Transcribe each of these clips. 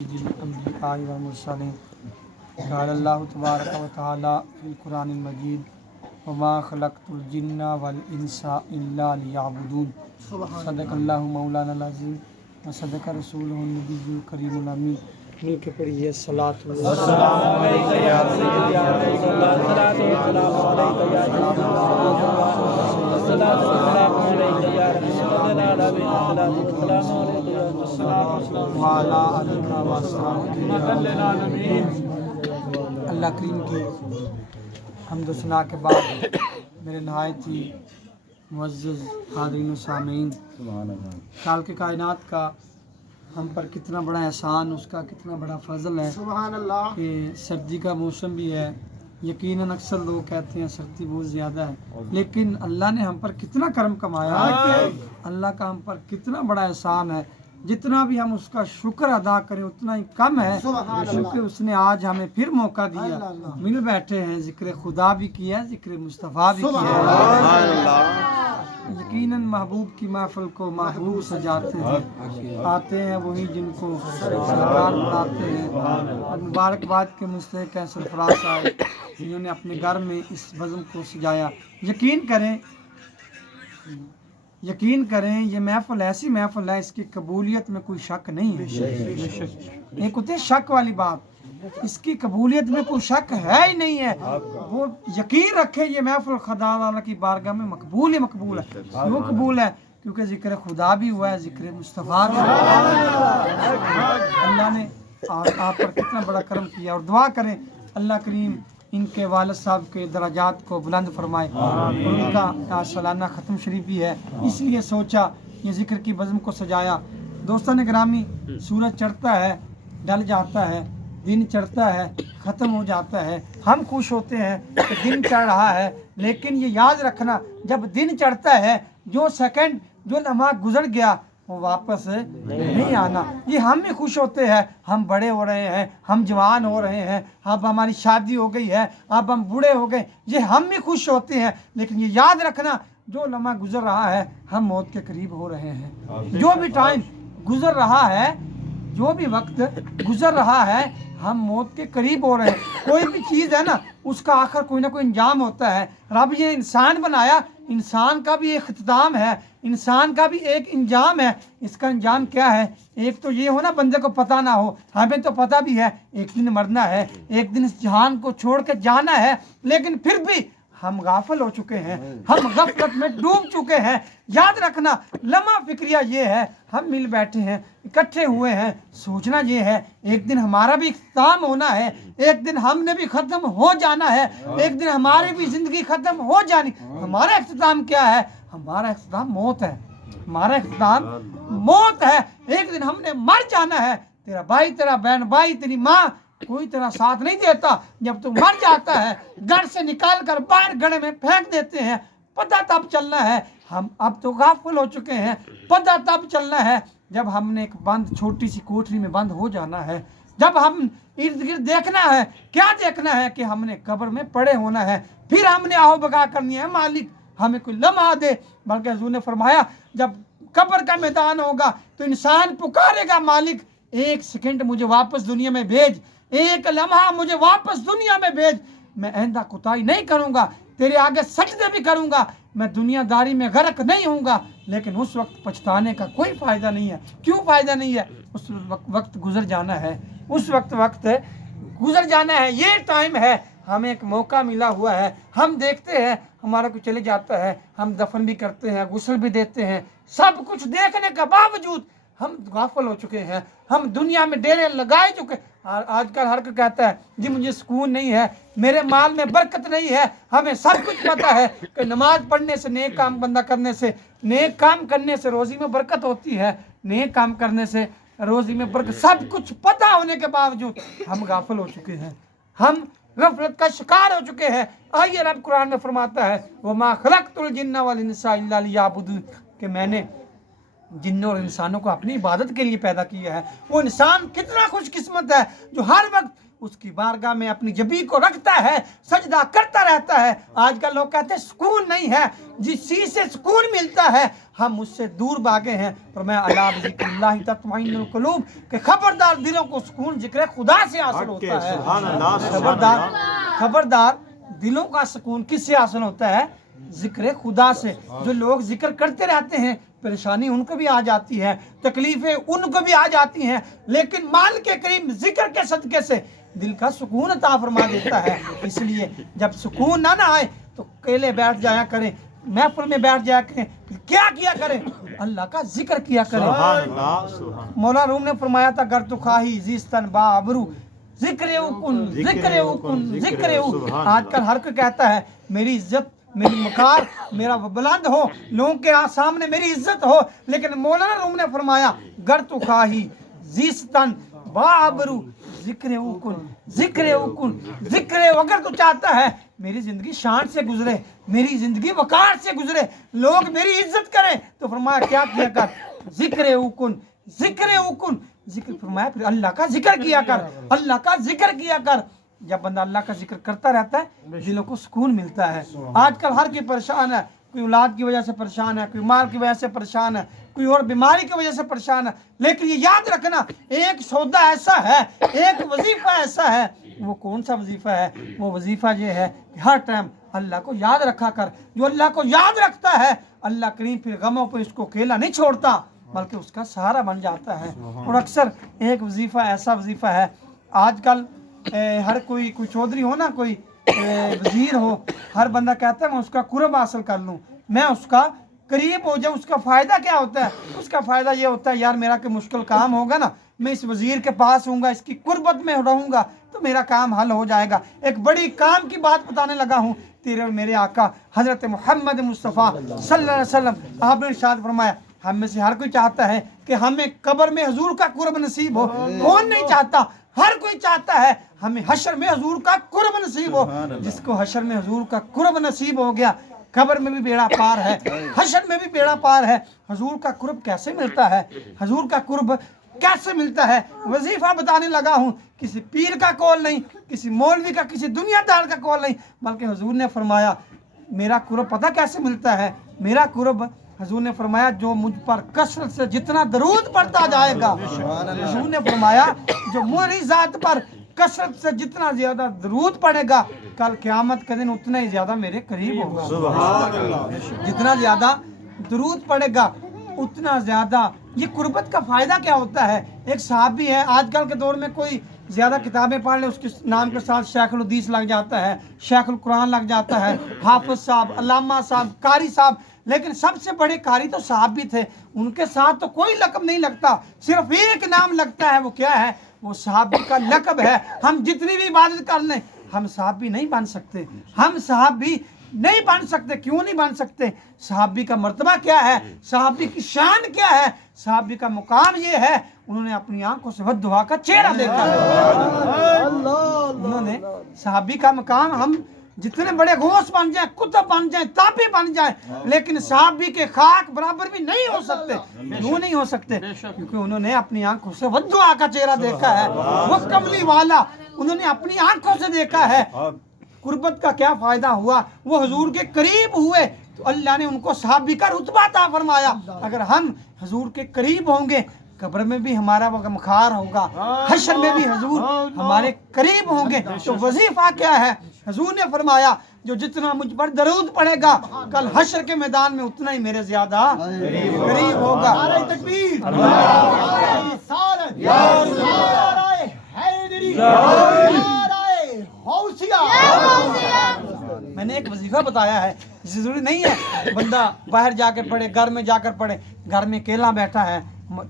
الأنبياء والمرسلين قال الله تبارك وتعالى في القرآن المجيد وما خلقت الجن والإنس إلا ليعبدون صدق الله مولانا العظيم وصدق رسوله النبي الكريم الأمين مل کے پڑھیے الصلاۃ والسلام علیک یا سیدی یا رسول اللہ الصلاۃ والسلام علیک یا سیدی الصلاۃ والسلام علیک یا رسول اللہ الصلاۃ والسلام علیک یا السلام وعلی آلہ وصحبہ للعالمین۔ اللہ کریم کی حمد و ثنا کے بعد میرے نہایت ہی معزز حاضرین و سامعین، خالق کائنات کا ہم پر کتنا بڑا احسان، اس کا کتنا بڑا فضل ہے سبحان اللہ کہ سردی کا موسم بھی ہے۔ یقیناً اکثر لوگ کہتے ہیں سردی بہت زیادہ ہے، لیکن اللہ نے ہم پر کتنا کرم کمایا ہے، اللہ کا ہم پر کتنا بڑا احسان ہے۔ جتنا بھی ہم اس کا شکر ادا کریں اتنا ہی کم ہے، کیونکہ اس نے آج ہمیں پھر موقع دیا، مل بیٹھے ہیں، ذکر خدا بھی کیا ہے، ذکر مصطفیٰ بھی کیا ہے۔ یقیناً محبوب کی محفل کو محبوب سجاتے ہیں، آتے ہیں وہی جن کو سرکار بناتے ہیں۔ اور مبارکباد کے مستحق ہیں سرفراز صاحب، جنہوں نے اپنے گھر میں اس بزم کو سجایا۔ یقین کریں یہ محفل ایسی محفل ہے، اس کی قبولیت میں کوئی شک نہیں ہے۔ ایک ہوتی ہے شک والی بات، اس کی قبولیت میں کوئی شک ہے ہی نہیں ہے۔ وہ یقین رکھے یہ محفل خدا تعالیٰ کی بارگاہ میں مقبول ہے۔ کیوں قبول ہے؟ کیونکہ ذکر خدا بھی ہوا ہے، ذکر مصطفیٰ بھی ہوا ہے۔ اللہ نے آپ پر کتنا بڑا کرم کیا، اور دعا کریں اللہ کریم ان کے والد صاحب کے درجات کو بلند فرمائے۔ اور ان کا آج سالانہ ختم شریف بھی ہے، اس لیے سوچا یہ ذکر کی بزم کو سجایا۔ دوستان گرامی، سورج چڑھتا ہے، ڈل جاتا ہے، دن چڑھتا ہے، ختم ہو جاتا ہے، ہم خوش ہوتے ہیں کہ دن چڑھ رہا ہے، لیکن یہ یاد رکھنا جب دن چڑھتا ہے جو سیکنڈ جو لمحہ گزر گیا وہ واپس نہیں آنا۔ یہ ہم بھی خوش ہوتے ہیں، ہم بڑے ہو رہے ہیں، ہم جوان ہو رہے ہیں، اب ہماری شادی ہو گئی ہے، اب ہم بوڑھے ہو گئے، یہ ہم بھی خوش ہوتے ہیں، لیکن یہ یاد رکھنا جو لمحہ گزر رہا ہے ہم موت کے قریب ہو رہے ہیں۔ جو بھی ٹائم گزر رہا ہے، جو بھی وقت گزر رہا ہے، ہم موت کے قریب ہو رہے ہیں۔ کوئی بھی چیز ہے نا، اس کا آخر کوئی نہ کوئی انجام ہوتا ہے۔ رب یہ انسان بنایا، انسان کا بھی ایک اختتام ہے، انسان کا بھی ایک انجام ہے۔ اس کا انجام کیا ہے؟ ایک تو یہ ہو نا بندے کو پتہ نہ ہو، ہمیں تو پتہ بھی ہے ایک دن مرنا ہے، ایک دن اس جہان کو چھوڑ کے جانا ہے، لیکن پھر بھی ہم غافل ہو چکے ہیں، ہم غفلت میں ڈوب چکے ہیں۔ یاد رکھنا لمحہ فکریہ یہ ہے، ہم مل بیٹھے ہیں، اکٹھے ہوئے ہیں، سوچنا یہ ہے ایک دن ہمارا بھی اختتام ہونا ہے، ایک دن ہم نے بھی ختم ہو جانا ہے، ایک دن ہماری بھی زندگی ختم ہو جانی۔ ہمارا اختتام کیا ہے؟ ہمارا اختتام موت ہے، ہمارا اختتام موت ہے۔ ایک دن ہم نے مر جانا ہے۔ تیرا بھائی، تیرا بہن بھائی، تیری ماں، کوئی تیرا ساتھ نہیں دیتا۔ جب تو مر جاتا ہے گھر سے نکال کر باہر گڑھے میں پھینک دیتے ہیں۔ پتہ تب چلنا ہے، ہم اب تو غافل ہو چکے ہیں، پتہ تب چلنا ہے جب ہم نے ایک بند چھوٹی سی کوٹری میں بند ہو جانا ہے، جب ہم ارد گرد دیکھنا ہے، کیا دیکھنا ہے کہ ہم نے قبر میں پڑے ہونا ہے، پھر ہم نے آہو بگا کرنی ہے مالک ہمیں کوئی لمحہ دے۔ بلکہ حضور نے فرمایا جب قبر کا میدان ہوگا تو انسان پکارے گا مالک ایک سیکنڈ مجھے واپس دنیا میں بھیج، ایک لمحہ مجھے واپس دنیا میں بھیج، میں آئندہ کوتاہی نہیں کروں گا، تیرے آگے سجدے بھی کروں گا، میں دنیا داری میں غرق نہیں ہوں گا۔ لیکن اس وقت پچھتانے کا کوئی فائدہ نہیں ہے۔ کیوں فائدہ نہیں ہے؟ اس وقت گزر جانا ہے، اس وقت گزر جانا ہے۔ یہ ٹائم ہے، ہمیں ایک موقع ملا ہوا ہے۔ ہم دیکھتے ہیں ہمارا کوئی چلے جاتا ہے، ہم دفن بھی کرتے ہیں، غسل بھی دیتے ہیں، سب کچھ دیکھنے کا باوجود ہم غافل ہو چکے ہیں، ہم دنیا میں ڈیرے لگائے چکے۔ آج کل ہر کوئی کہتا ہے جی مجھے سکون نہیں ہے، میرے مال میں برکت نہیں ہے۔ ہمیں سب کچھ پتہ ہے کہ نماز پڑھنے سے، نیک کام بندہ کرنے سے، نیک کام کرنے سے روزی میں برکت ہوتی ہے، نیک کام کرنے سے روزی میں برکت، سب کچھ پتہ ہونے کے باوجود ہم غافل ہو چکے ہیں، ہم غفلت کا شکار ہو چکے ہیں۔ آئیے رب قرآن میں فرماتا ہے وَمَا خَلَقْتُ الْجِنَّ وَالْإِنسَ إِلَّا لِيَعْبُدُونِ، کہ میں نے جنوں اور انسانوں کو اپنی عبادت کے لیے پیدا کیا ہے۔ وہ انسان کتنا خوش قسمت ہے جو ہر وقت اس کی بارگاہ میں اپنی جبین کو رکھتا ہے، سجدہ کرتا رہتا ہے۔ آج کل لوگ کہتے ہیں سکون نہیں ہے، جس چیز سے سکون ملتا ہے ہم اس سے دور بھاگے ہیں۔ فرمایا الا بذکر اللہ تطمئن القلوب، کہ خبردار دلوں کو سکون ذکر خدا سے حاصل ہوتا ہے۔ خبردار دلوں کا سکون کس سے حاصل ہوتا ہے؟ ذکر خدا سے۔ جو لوگ ذکر کرتے رہتے ہیں پریشانی ان کو بھی آ جاتی ہے، تکلیفیں ان کو بھی آ جاتی ہیں، لیکن مال کے کریم ذکر کے صدقے سے دل کا سکون عطا فرما دیتا ہے۔ اس لیے جب سکون نہ آئے تو اکیلے بیٹھ جایا کریں، محفل میں بیٹھ جایا کریں، کیا کیا کریں؟ اللہ کا ذکر کیا کریں۔ مولا روم نے فرمایا تھا گر تو خواہی زیستن با ابرو، ذکر اوکن ذکر اوکن ذکر او۔ آج کل ہر کوئی کہتا ہے میری عزت، میری مکار، میرا بلند ہو، لوگوں کے سامنے میری عزت ہو، لیکن مولانا روم نے فرمایا گر تو خواہی زیستن با ابرو ذکر اوکن ذکر اوکن ذکر او۔ اگر تو چاہتا ہے میری زندگی شان سے گزرے، میری زندگی وقار سے گزرے، لوگ میری عزت کریں، تو فرمایا کیا کیا کر؟ ذکر اوکن ذکر اوکن ذکر۔ فرمایا پھر اللہ کا ذکر کیا کر، اللہ کا ذکر کیا کر۔ جب بندہ اللہ کا ذکر کرتا رہتا ہے دلوں کو سکون ملتا ہے۔ آج کل ہر کوئی پریشان ہے، کوئی اولاد کی وجہ سے پریشان ہے، کوئی مال کی وجہ سے پریشان ہے، کوئی اور بیماری کی وجہ سے پریشان ہے، لیکن یہ یاد رکھنا ایک سودا ایسا ہے، ایک وظیفہ ایسا ہے۔ وہ کون سا وظیفہ ہے؟ وہ وظیفہ یہ ہے کہ ہر ٹائم اللہ کو یاد رکھا کر۔ جو اللہ کو یاد رکھتا ہے اللہ کریم پھر غموں پہ اس کو اکیلا نہیں چھوڑتا بلکہ اس کا سہارا بن جاتا ہے۔ اور اکثر ایک وظیفہ ایسا وظیفہ ہے، آج کل ہر کوئی چودھری ہو نا، کوئی وزیر ہو، ہر بندہ کہتا ہے میں اس کا قرب حاصل کر لوں، میں اس کا قریب ہو جاؤں۔ اس کا فائدہ کیا ہوتا ہے؟ اس کا فائدہ یہ ہوتا ہے یار میرا کہ مشکل کام ہوگا نا، میں اس وزیر کے پاس ہوں گا، اس کی قربت میں رہوں گا تو میرا کام حل ہو جائے گا۔ ایک بڑی کام کی بات بتانے لگا ہوں، تیرے اور میرے آقا حضرت محمد مصطفیٰ صلی اللہ علیہ وسلم آپ نے ارشاد فرمایا ہم میں سے ہر کوئی چاہتا ہے کہ ہمیں قبر میں حضور کا قرب نصیب ہو۔ کون نہیں چاہتا؟ ہر کوئی چاہتا ہے ہمیں حشر میں حضور کا قرب نصیب ہو۔ جس کو حشر میں حضور کا قرب نصیب ہو گیا قبر میں بھی بیڑا پار ہے، حشر میں بھی بیڑا پار ہے۔ حضور کا قرب کیسے ملتا ہے؟ حضور کا قرب کیسے ملتا ہے؟ وظیفہ بتانے لگا ہوں، کسی پیر کا قول نہیں، کسی مولوی کا، کسی دنیا دار کا قول نہیں، بلکہ حضور نے فرمایا میرا قرب پتہ کیسے ملتا ہے؟ میرا قرب حضور نے فرمایا جو مجھ پر کثرت سے جتنا درود پڑتا جائے گا، حضور نے فرمایا جو میری ذات پر کثرت سے جتنا زیادہ درود پڑے گا کل قیامت کے دن اتنا ہی زیادہ میرے قریب ہوگا۔ جتنا زیادہ درود پڑے گا اتنا زیادہ۔ یہ قربت کا فائدہ کیا ہوتا ہے؟ ایک صحابی ہے، آج کل کے دور میں کوئی زیادہ کتابیں پڑھ لے اس کے نام کے ساتھ شیخ الحدیث لگ جاتا ہے، شیخ القرآن لگ جاتا ہے، حافظ صاحب، علامہ صاحب، قاری صاحب، لیکن سب سے بڑے قاری تو صحابی تھے، ان کے ساتھ تو کوئی لقب نہیں لگتا، صرف ایک نام لگتا ہے، وہ کیا ہے؟ وہ صحابی کا لقب ہے۔ ہم جتنی بھی عبادت کر لیں ہم صحابی نہیں بن سکتے، ہم صحابی نہیں بن سکتے۔ کیوں نہیں بن سکتے؟ صحابی کا مرتبہ کیا ہے؟ صحابی کی شان کیا ہے؟ صحابی کا مقام یہ ہے انہوں نے اپنی آنکھوں سے ودعا کا چہرہ دیکھا۔ انہوں نے صحابی کا مقام، ہم جتنے بڑے غوث بن جائیں، کتب بن جائیں، تابع بن جائیں، لیکن صحابی کے خاک برابر بھی نہیں ہو سکتے۔ کیوں نہیں ہو سکتے؟ کیونکہ انہوں نے اپنی آنکھوں سے ودعا کا چہرہ دیکھا ہے، وہ کملی والا انہوں نے اپنی آنکھوں سے دیکھا ہے۔ قربت کا کیا فائدہ ہوا؟ وہ حضور کے قریب ہوئے تو اللہ نے ان کو صحابی کا رتبہ عطا فرمایا۔ اگر ہم حضور کے قریب ہوں گے قبر میں بھی ہمارا مخار ہوگا، حشر میں بھی حضور ہمارے قریب ہوں گے۔ تو وظیفہ کیا ہے؟ حضور نے فرمایا جو جتنا مجھ پر درود پڑے گا کل حشر کے میدان میں اتنا ہی میرے زیادہ قریب ہوگا۔ میں نے ایک وظیفہ بتایا ہے، ضروری نہیں ہے بندہ باہر جا کے پڑھے، گھر میں جا کر پڑھے، گھر میں اکیلا بیٹھا ہے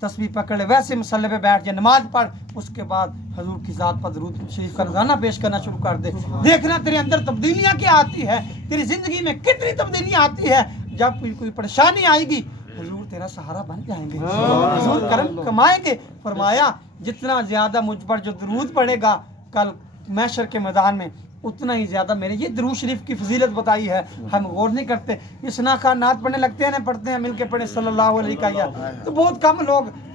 تسبیح پکڑ لے، ویسے مسلح پہ بیٹھ جائے، نماز پڑھ، اس کے بعد حضور کی ذات پر درود شریف کا روزانہ پیش کرنا شروع کر دے۔ دیکھنا تیرے اندر تبدیلیاں کیا آتی ہے، تیری زندگی میں کتنی تبدیلیاں آتی ہے۔ جب کوئی پریشانی آئے گی حضور تیرا سہارا بن جائیں گے، حضور کرم کمائیں گے۔ فرمایا جتنا زیادہ مجھ پر جو درود پڑے گا کل محشر کے میدان میں اتنا ہی زیادہ میرے۔ یہ درود شریف کی فضیلت بتائی ہے، ہم غور نہیں کرتے۔ یہ ثنا خان نعت پڑھنے لگتے ہیں، پڑھتے ہیں مل کے پڑھے صلی اللہ علیہ کا، تو بہت کم لوگ